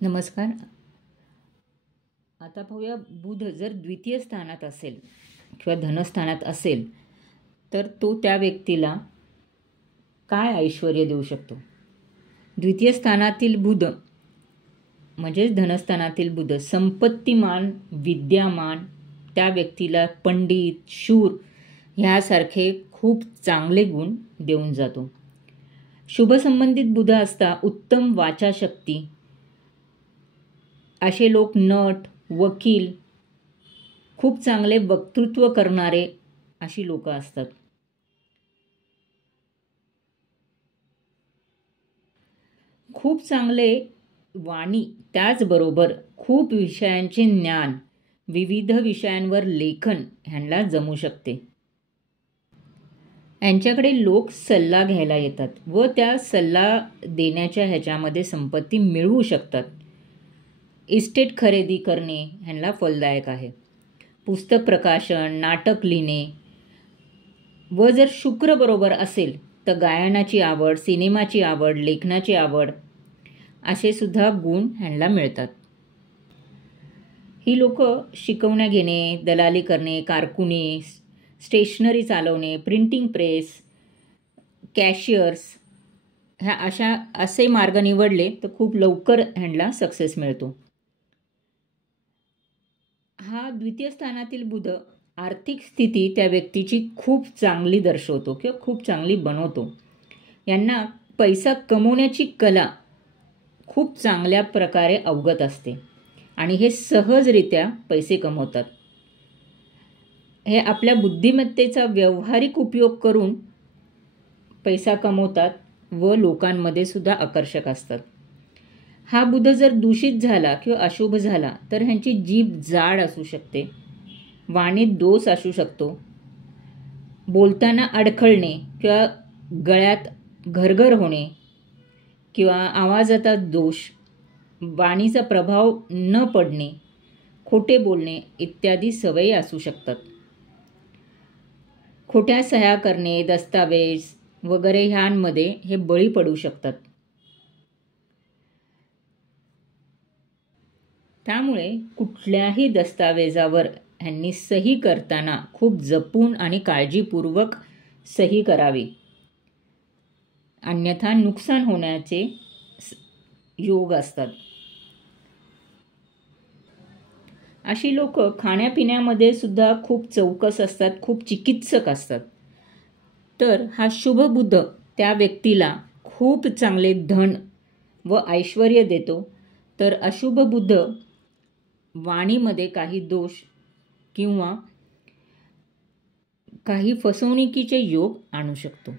नमस्कार. आता पाहूया, बुध जर द्वितीय स्थानात असेल किंवा धनस्थानात असेल तर तो त्या व्यक्तीला काय ऐश्वर्य देऊ शकतो. द्वितीय स्थानातील बुध म्हणजेच धनस्थानातील बुध संपत्तीमान, विद्यामान, त्या व्यक्तीला पंडित, शूर ह्यासारखे खूप चांगले गुण देऊन जातो. शुभसंबंधित बुध असता उत्तम वाचाशक्ती, असे लोक नट, वकील, खूप चांगले वक्तृत्व करणारे अशी लोक असतात. खूप चांगले वाणी, त्याचबरोबर खूप विषयांचे ज्ञान, विविध विषयांवर लेखन ह्यांना जमू शकते. यांच्याकडे लोक सल्ला घ्यायला येतात व त्या सल्ला देण्याच्या ह्याच्यामध्ये संपत्ती मिळवू शकतात. इस्टेट खरेदी करणे ह्यांना फलदायक आहे. पुस्तक प्रकाशन, नाटक लिहिणे व जर शुक्र बरोबर असेल तर गायनाची आवड, सिनेमाची आवड, लेखनाची आवड असे सुद्धा गुण ह्यांना मिळतात. ही लोक शिकवण्या घेणे, दलाली करणे, कारकुनी, स्टेशनरी चालवणे, प्रिंटिंग प्रेस, कॅशियर्स ह्या असे मार्ग निवडले तर खूप लवकर ह्यांना सक्सेस मिळतो. हा द्वितीय स्थानातील बुध आर्थिक स्थिती त्या व्यक्तीची खूप चांगली दर्शवतो किंवा खूप चांगली बनवतो. यांना पैसा कमवण्याची कला खूप चांगल्या प्रकारे अवगत असते आणि हे सहजरित्या पैसे कमवतात. हे आपल्या बुद्धिमत्तेचा व्यावहारिक उपयोग करून पैसा कमवतात व लोकांमध्ये सुद्धा आकर्षक असतात. हा बुध जर दूषित झाला किंवा अशुभ झाला तर ह्यांची जीभ जाड असू शकते, वाणीत दोष असू शकतो, बोलताना अडखळणे किंवा गळ्यात घरघर होणे किंवा आवाजाचा दोष, वाणीचा प्रभाव न पडणे, खोटे बोलणे इत्यादी सवयी असू शकतात. खोट्या सह्या करणे, दस्तावेज वगैरे ह्यांमध्ये हे बळी पडू शकतात. त्यामुळे कुठल्याही दस्तावेजावर ह्यांनी सही करताना खूप जपून आणि काळजीपूर्वक सही करावी, अन्यथा नुकसान होण्याचे योग असतात. अशी लोक खाण्यापिण्यामध्ये सुद्धा खूप चौकस असतात, खूप चिकित्सक असतात. तर हा शुभ बुध त्या व्यक्तीला खूप चांगले धन व ऐश्वर्य देतो, तर अशुभ बुध वाणीमध्ये काही दोष किंवा काही फसवणुकीचे योग आणू शकतो.